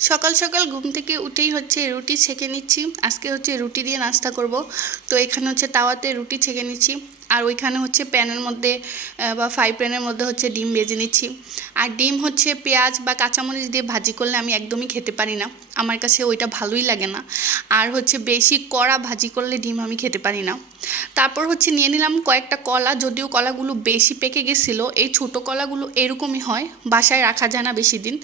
সকাল সকাল ঘুম থেকে উঠেই হচ্ছে রুটি ছেঁকে নিচ্ছি। আজকে হচ্ছে রুটি দিয়ে নাস্তা করব। তো এখানে হচ্ছে তাওয়াতে রুটি ছেঁকে নিচ্ছি, আর ওইখানে হচ্ছে প্যানের মধ্যে বা ফ্রাই প্যানের মধ্যে হচ্ছে ডিম ভেজে নিচ্ছি। আর ডিম হচ্ছে পেঁয়াজ বা কাঁচামরিচ দিয়ে ভাজি করলে আমি একদমই খেতে পারি না, আমার কাছে ওইটা ভালোই লাগে না। আর হচ্ছে বেশি কড়া ভাজি করলে ডিম আমি খেতে পারি না। তারপর হচ্ছে নিয়ে নিলাম কয়েকটা কলা, যদিও কলাগুলো বেশি পেকে গেছিলো। এই ছোটো কলাগুলো এরকমই হয়, বাসায় রাখা যায় না বেশি দিন,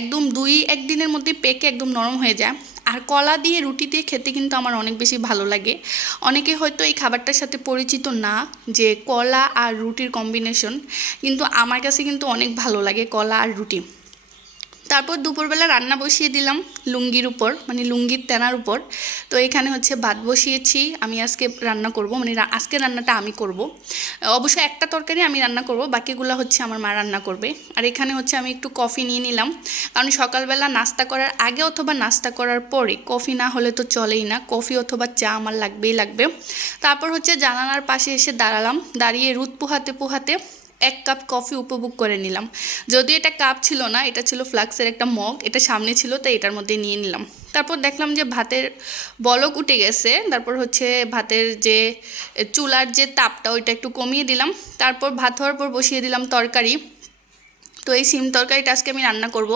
একদম 2-1 দিনের মধ্যে পেকে একদম নরম হয়ে যায়। আর কলা দিয়ে রুটি দিয়ে খেতে কিন্তু আমার অনেক বেশি ভালো লাগে। অনেকে হয়তো এই খাবারটার সাথে পরিচিত না, যে কলা আর রুটির কম্বিনেশন, কিন্তু আমার কাছে কিন্তু অনেক ভালো লাগে কলা আর রুটি। তারপর দুপুরবেলা রান্না বসিয়ে দিলাম লুঙ্গির উপর, মানে লুঙ্গির তেনার উপর। তো এখানে হচ্ছে ভাত বসিয়েছি, আমি আজকে রান্না করব, মানে আজকে রান্নাটা আমি করব। অবশ্য একটা তরকারি আমি রান্না করব, বাকিগুলো হচ্ছে আমার মা রান্না করবে। আর এখানে হচ্ছে আমি একটু কফি নিয়ে নিলাম, কারণ সকালবেলা নাস্তা করার আগে অথবা নাস্তা করার পরে কফি না হলে তো চলেই না, কফি অথবা চা আমার লাগবেই লাগবে। তারপর হচ্ছে জানালার পাশে এসে দাঁড়ালাম, দাঁড়িয়ে রোদ পোহাতে পোহাতে 1 কাপ কফি উপভোগ করে নিলাম। যদিও এটা কাপ ছিল না, এটা ছিল ফ্লাক্সের একটা মগ, এটা সামনে ছিল তাই এটার মধ্যে নিয়ে নিলাম। তারপর দেখলাম যে ভাতের বলক উঠে গেছে, তারপর হচ্ছে ভাতের যে চুলার যে তাপটা ওইটা একটু কমিয়ে দিলাম। তারপর ভাত হওয়ার পর বসিয়ে দিলাম তরকারি। তো এই সিম তরকারিটা আজকে আমি রান্না করব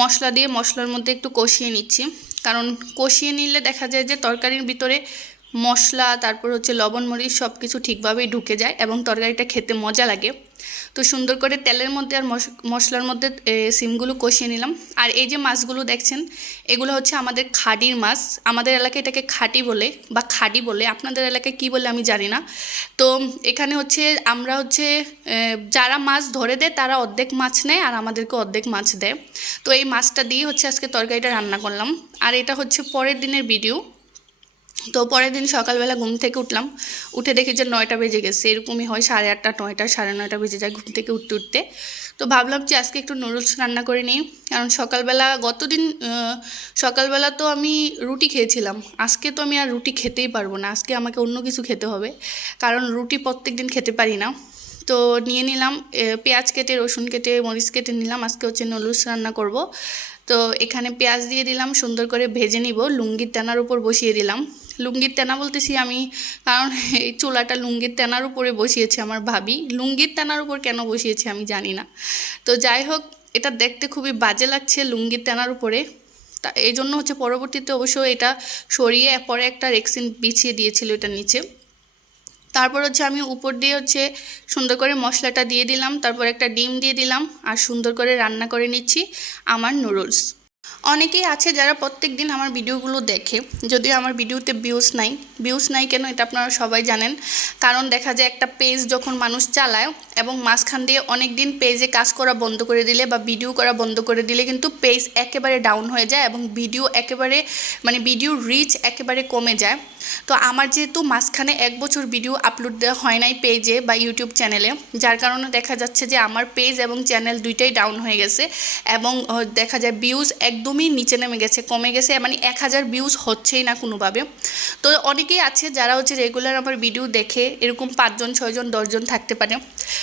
মশলা দিয়ে, মশলার মধ্যে একটু কষিয়ে নিচ্ছি, কারণ কষিয়ে নিলে দেখা যায় যে তরকারির ভিতরে মশলা তারপর হচ্ছে লবণ মরিচ সব কিছু ঠিকভাবেই ঢুকে যায় এবং তরকারিটা খেতে মজা লাগে। তো সুন্দর করে তেলের মধ্যে আর মশলার মধ্যে সিমগুলো কষিয়ে নিলাম। আর এই যে মাছগুলো দেখছেন, এগুলো হচ্ছে আমাদের খাডির মাছ, আমাদের এলাকায় এটাকে খাটি বলে বা খাডি বলে, আপনাদের এলাকায় কী বলে আমি জানি না। তো এখানে হচ্ছে আমরা হচ্ছে যারা মাছ ধরে দেয় তারা অর্ধেক মাছ নেয় আর আমাদেরকে অর্ধেক মাছ দেয়। তো এই মাছটা দিয়ে হচ্ছে আজকে তরকারিটা রান্না করলাম। আর এটা হচ্ছে পরের দিনের ভিডিও। তো পরের দিন সকালবেলা ঘুম থেকে উঠলাম, উঠে দেখি যে 9টা বেজে গেছে, এরকমই হয় 8:30 9টা 9:30 বেজে যায় ঘুম থেকে উঠতে উঠতে। তো ভাবলাম যে আজকে একটু নুডলস রান্না করে নিই, কারণ সকালবেলা গতদিন সকালবেলা তো আমি রুটি খেয়েছিলাম, আজকে তো আমি আর রুটি খেতেই পারবো না, আজকে আমাকে অন্য কিছু খেতে হবে, কারণ রুটি প্রত্যেক দিন খেতে পারি না। তো নিয়ে নিলাম পেঁয়াজ কেটে রসুন কেটে মরিচ কেটে নিলাম, আজকে হচ্ছে নুডলস রান্না করব। তো এখানে পেঁয়াজ দিয়ে দিলাম, সুন্দর করে ভেজে নিব, লুঙ্গির তেনার উপর বসিয়ে দিলাম। লুঙ্গির তেনা বলতেছি আমি, কারণ এই চুলাটা লুঙ্গির তেনার উপরে বসিয়েছে আমার ভাবি, লুঙ্গির তেনার উপর কেন বসিয়েছে আমি জানি না। তো যাই হোক, এটা দেখতে খুবই বাজে লাগছে লুঙ্গির তেনার উপরে, তা এই জন্য হচ্ছে পরবর্তীতে অবশ্য এটা সরিয়ে পরে একটা রেক্সিন বিছিয়ে দিয়েছিল এটা নিচে। তারপর হচ্ছে আমি উপর দিয়ে হচ্ছে সুন্দর করে মশলাটা দিয়ে দিলাম, তারপর একটা ডিম দিয়ে দিলাম, আর সুন্দর করে রান্না করে নিচ্ছি আমার নুডলস। অনেকেই আছে যারা প্রত্যেক দিন আমার ভিডিওগুলো দেখে, যদিও আমার ভিডিওতে ভিউজ নাই কেন এটা আপনারা সবাই জানেন, কারণ দেখা যায় একটা পেজ যখন মানুষ চালায় এবং মাঝখান দিয়ে অনেক দিন পেজে কাজ করা বন্ধ করে দিলে বা ভিডিও করা বন্ধ করে দিলে কিন্তু পেজ একেবারে ডাউন হয়ে যায় এবং ভিডিও একেবারে, মানে ভিডিও রিচ একেবারে কমে যায়। তো আমার যেহেতু মাঝখানে 1 বছর ভিডিও আপলোড দেওয়া হয় নাই পেজে বা ইউটিউব চ্যানেলে, যার কারণে দেখা যাচ্ছে যে আমার পেজ এবং চ্যানেল দুইটাই ডাউন হয়ে গেছে এবং দেখা যায় ভিউজ একদমই নিচে নেমে গেছে, কমে গেছে, মানে 1000 ভিউজ হচ্ছেই না কোনোভাবে। তো অনেকেই আছে যারা হচ্ছে রেগুলার আমার ভিডিও দেখে, এরকম 5 জন 6 জন 10 জন থাকতে পারে।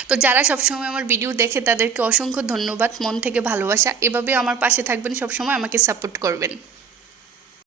তো যারা সবসময় আমার ভিডিও দেখে তাদেরকে অসংখ্য ধন্যবাদ, মন থেকে ভালোবাসা, এভাবে আমার পাশে থাকবেন, সবসময় আমাকে সাপোর্ট করবেন।